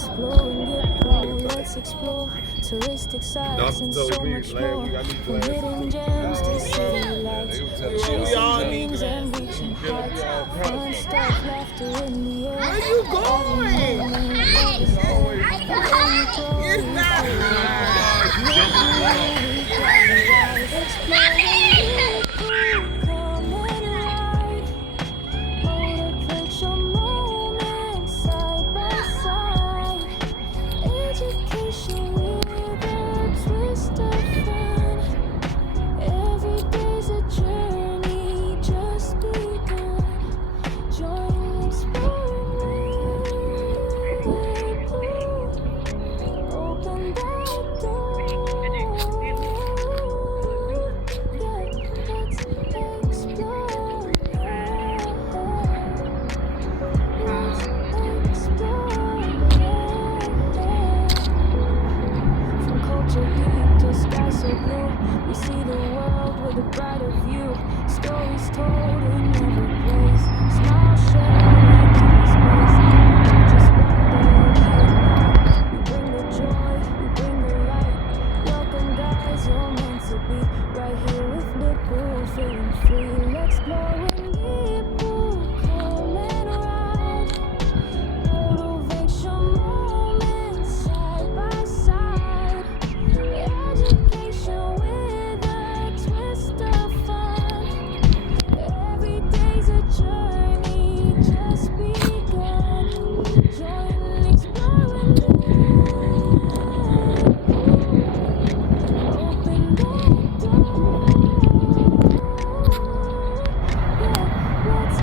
Exploring it, cool, let's explore touristic sites and so much more. From hidden gems to city lights, chasing dreams and reaching heights. Fun stuff, laughter in the air. Where you going? Motivate your moments side by side. Education with a twist of fun. Every day's a journey just begun. Join exploring with Blue. Open that door. Yeah, let's explore. Let's explore. From culture deep to sky so blue, we see the world with a brighter view. Stories told in every place, smile shared in every space. We don't just wander, we ignite. We bring the joy, we bring the light. Welcome guys, you're meant to be right here with Nipple, feeling free. Explore with Nipple, come and ride. Motivate your moments side by side. Education with a twist of fun. Every day's a journey just begun. Join exploring open that door. Yeah, let's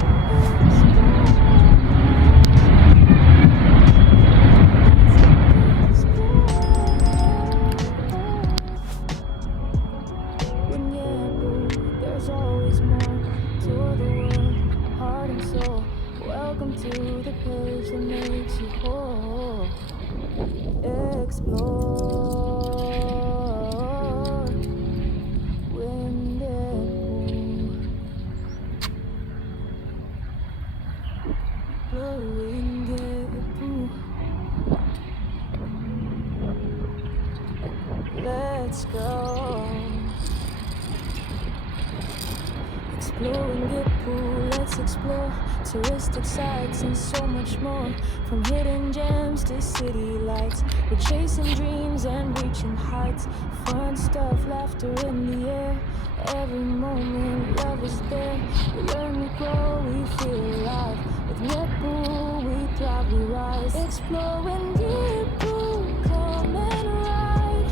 When there's always more to the world, heart and soul. Welcome to the page that makes you whole. Explore wind and blowing it blue. Let's go. Exploring it, pool, let's explore touristic sites and so much more. From hidden gems to city lights, we're chasing dreams and reaching heights. Fun stuff, laughter in the air. Every moment, love is there. We learn, we grow, we feel alive. With Nipple, we thrive, we rise. Exploring Nipple, come and ride.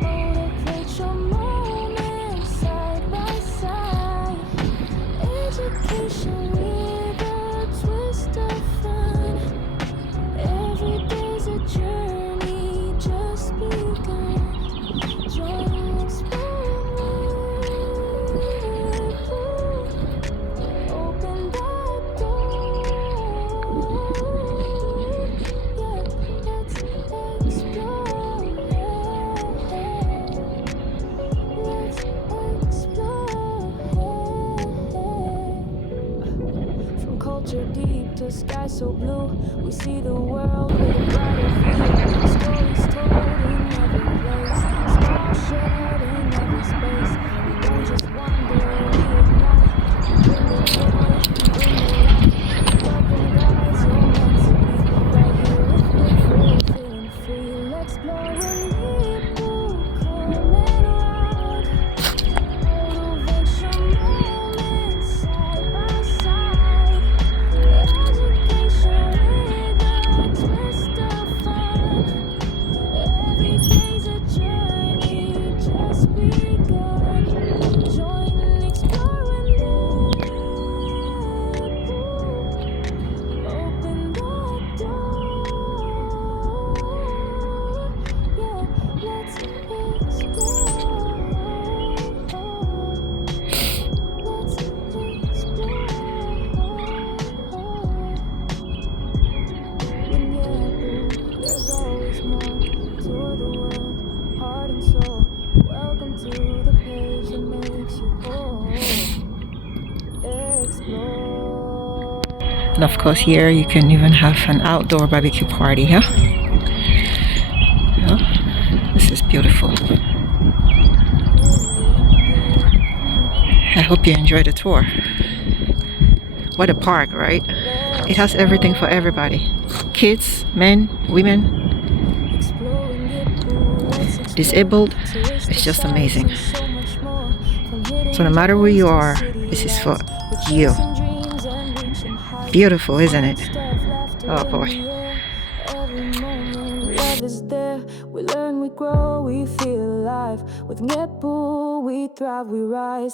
Motivate your moments side by side. Education with a twist of fun. Every day's a journey just begun. Join exploring with Blue. Open that door. Yeah, let's explore. Let's explore. From culture deep to sky so blue, we see the world with a brighter view. Stories told in every place, smile shared in every space. We don't just wander, we ignite. We bring the joy, we bring the light. Welcome guys, you're meant to be right here with Nipple, feeling free. Let's explore with Nipple, come and ride. Motivation moments side by side. Education with a twist of fun. Every day's a journey just begun. Join And of course here you can even have an outdoor barbecue party, huh? Yeah, this is beautiful. I hope you enjoy the tour. What a park, right? It has everything for everybody. Kids, men, women, disabled. It's just amazing. So no matter where you are, this is for you. Beautiful, isn't it? Oh boy. Love is there, we learn, we grow, we feel alive. With Ngepu, we thrive, we rise.